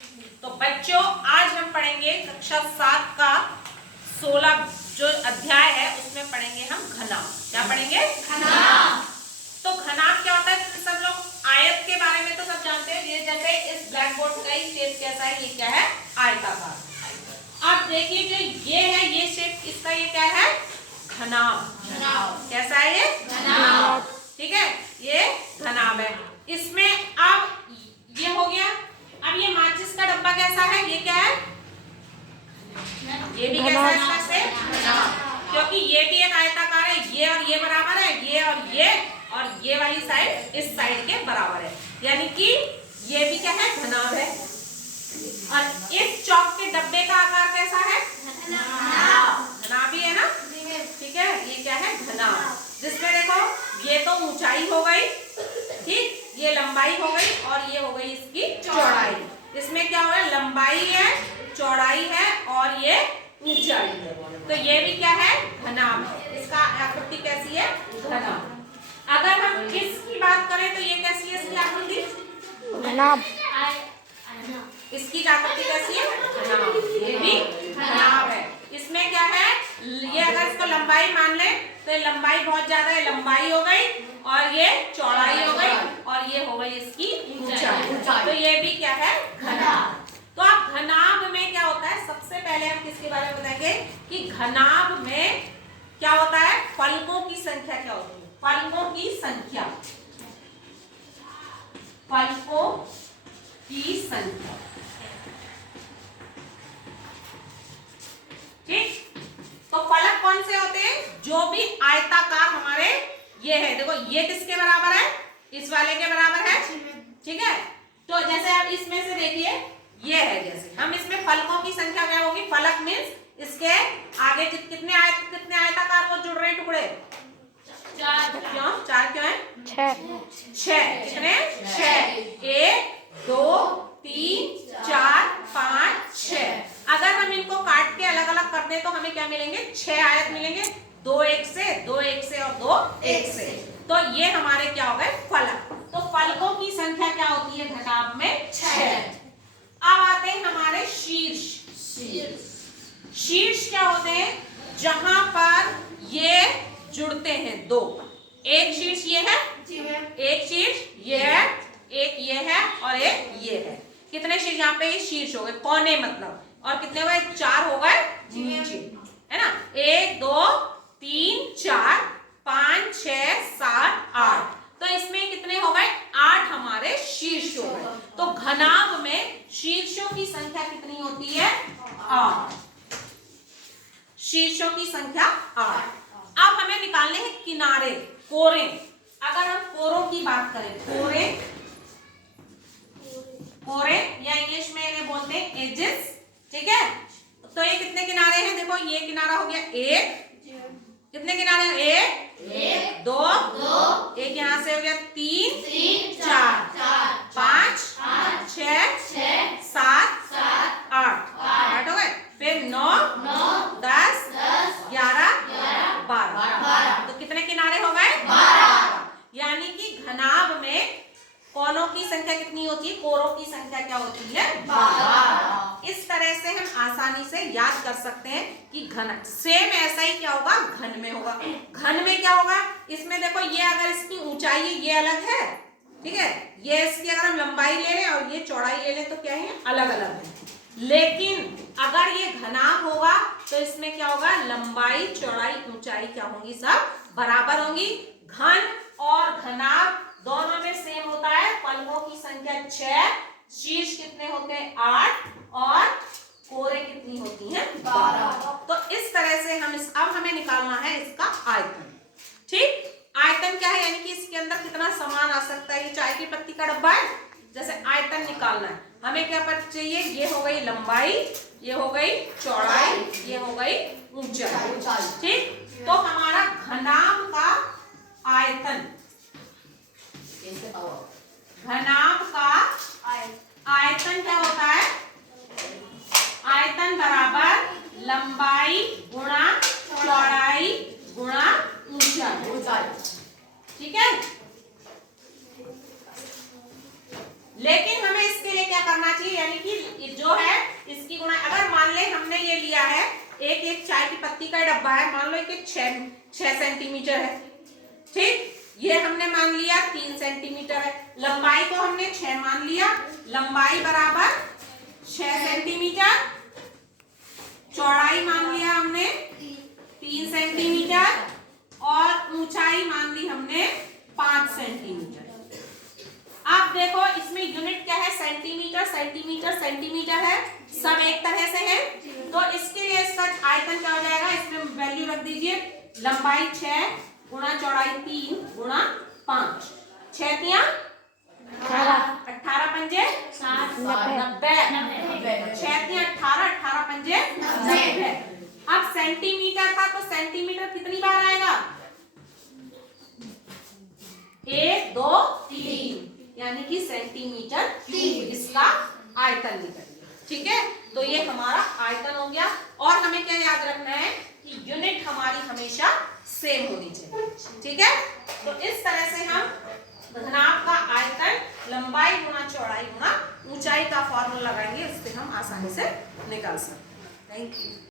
तो बच्चों आज हम पढ़ेंगे कक्षा 7 का 16 जो अध्याय है उसमें पढ़ेंगे हम घनाभ। क्या पढ़ेंगे? घनाभ। तो घनाभ क्या होता है? तो सब लोग आयत के बारे में तो सब जानते हैं। ये जैसे इस ब्लैक बोर्ड का ही शेप कैसा है? ये क्या है? आयताकार। अब देखिए जो ये है ये शेप, इसका ये क्या है? घनाभ। कैसा है ये? घनाभ। ठीक है, ये घनाभ है। इसमें अब ये हो गया। अब ये माचिस का डब्बा कैसा है? ये क्या है? ये भी कैसा है इसका शेप? क्योंकि ये भी एक आयताकार है, ये और ये बराबर है, ये और ये वाली साइड इस साइड के बराबर है, यानी कि ये भी क्या है? घनाभ है। और इस चौक के डब्बे का आकार कैसा है? घनाभ ही है ना? ठीक है, ये क्या है? घनाभ। जिसमें देखो ये तो ऊंचाई हो गई, ठीक, ये लंबाई हो गई और ये हो गई इसकी चौड़ाई। इसमें क्या हो गया? लंबाई है, चौड़ाई है और ये ऊंचाई है। तो ये भी क्या है? घनाभ है। इसका आकृति कैसी है? घनाभ। अगर हम इसकी बात करें तो ये कैसी है इसकी आकृति? घनाभ। इसकी आकृति कैसी है? घनाभ। ये भी घनाभ है। इसमें क्या है? ये अगर इसको लंबाई मान ले तो लंबाई बहुत ज्यादा है, लंबाई हो गई और ये चौड़ाई हो गई और ये हो गई इसकी ऊंचाई। तो ये भी क्या है? घनाभ। तो अब घनाभ में क्या होता है? सबसे पहले हम किसके बारे में बताएंगे कि घनाभ में क्या होता है? फलकों की संख्या क्या होती है? फलकों की संख्या, फलकों की संख्या, ठीक। तो फलक कौन से होते हैं? जो भी आयताकार हमारे ये है, देखो ये किसके बराबर है? इस वाले के बराबर है, ठीक है। तो जैसे आप इसमें से देखिए ये है, जैसे हम इसमें फलकों की संख्या क्या होगी? फलक मीन्स इसके आगे कितने आयताकार वो जुड़ रहे हैं टुकड़े? 4। क्यों 4? क्यों है? 6। कितने? 6। 1 2 3 4 5 6। अगर हम इनको काट के अलग अलग कर दें तो हमें क्या मिलेंगे? 6 आयत मिलेंगे, 2 एक से, 2 एक से और 2 एक से। तो ये हमारे क्या हो गए? फलक। तो फलकों की संख्या क्या होती है घनाभ में? 6। अब आते हैं हमारे शीर्ष। शीर्ष क्या होते हैं? जहां पर ये जुड़ते हैं दो। एक शीर्ष ये है, एक शीर्ष ये है, एक ये है और एक ये है। कितने शीर्ष? यहाँ पे ये शीर्ष हो गए, कोने मतलब। और कितने हुए? 4 हो गए नीचे, है ना? 1 2 3 4 5 6 7 8। तो इसमें कितने हो गए? 8 हमारे शीर्ष हो गए। तो घनाभ में शीर्षों की संख्या कितनी होती है? 8। शीर्षों की संख्या 8। अब हमें निकालने हैं किनारे, कोरे। अगर हम कोरों की बात करें, कोरे या इंग्लिश में इन्हें बोलते हैं एजेस, ठीक है। तो ये कितने किनारे हैं? देखो ये किनारा हो गया 1, कितने किनारे हैं? 1 2 एक यहाँ से हो गया 3 4 5 6 7 8 हो गए। फिर 9 10 11 12। तो कितने किनारे हो गए? 12। यानी कि घनाभ में कोनों की संख्या कितनी होती है? कोरों की संख्या क्या होती है? 12। इस तरह से हम आसानी से याद कर सकते हैं कि घन सेम ऐसा ही क्या होगा? घन में होगा। घन में क्या होगा? इसमें देखो ये अगर इसकी ऊंचाई है ये अलग है, ठीक है, ये इसकी अगर हम लंबाई ले लें और ये चौड़ाई ले लें तो क्या है? अलग अलग है। लेकिन अगर ये घनाभ होगा तो इसमें क्या होगा? लंबाई चौड़ाई ऊंचाई क्या होंगी? सब बराबर होंगी। घन और घनाभ दोनों में सेम होता है। फलकों की संख्या 6, शीर्ष कितने होते हैं? 8 और कोरे कितनी होती हैं? 12। तो इस तरह से हम अब हमें निकालना है इसका आयतन, ठीक। आयतन क्या है? यानी कि इसके अंदर कितना सामान आ सकता है। ये चाय की पत्ती का डब्बा है, जैसे आयतन निकालना है हमें क्या पता चाहिए? ये हो गई लंबाई, ये हो गई चौड़ाई, ये हो गई ऊंचाई, ठीक। तो हमारा घनाभ का आयतन, घनाभ का आयतन क्या होता है? आयतन बराबर लंबाई गुणा चौड़ाई गुणा ऊंचाई, ठीक है। लेकिन हमें इसके लिए क्या करना चाहिए? यानी कि एक चाय की पत्ती का डब्बा है, मान लो कि 6 सेंटीमीटर है, ठीक। ये हमने मान लिया 3 सेंटीमीटर है। लंबाई को हमने 6 मान लिया, लंबाई बराबर 6 सेंटीमीटर, चौड़ाई मान लिया हमने 3 सेंटीमीटर और ऊंचाई मान ली हमने 5 सेंटीमीटर। अब देखो इसमें यूनिट क्या है, सेंटीमीटर, सेंटीमीटर, सेंटीमीटर है, सब एक तरह से है। तो इसके लिए इसका आयतन क्या हो जाएगा, इसमें वैल्यू रख दीजिए, लंबाई 6 गुणा चौड़ाई 3 गुणा 5, 6 तिया 18 पंजे 90, 6 तिया 18, 18 पंजे 90। अब सेंटीमीटर था तो सेंटीमीटर कितनी बार आएगा, 1 2 3, यानी कि सेंटीमीटर क्यूब इसका आयतन निकल गया, ठीक है। तो ये हमारा आयतन हो गया। और हमें क्या याद रखना है कि यूनिट हमारी हमेशा सेम होनी चाहिए, ठीक है। तो इस तरह से हम घनाभ का आयतन लंबाई गुणा चौड़ाई गुणा ऊंचाई का फॉर्मूला लगाएंगे, इससे हम आसानी से निकाल सकते हैं। Thank you.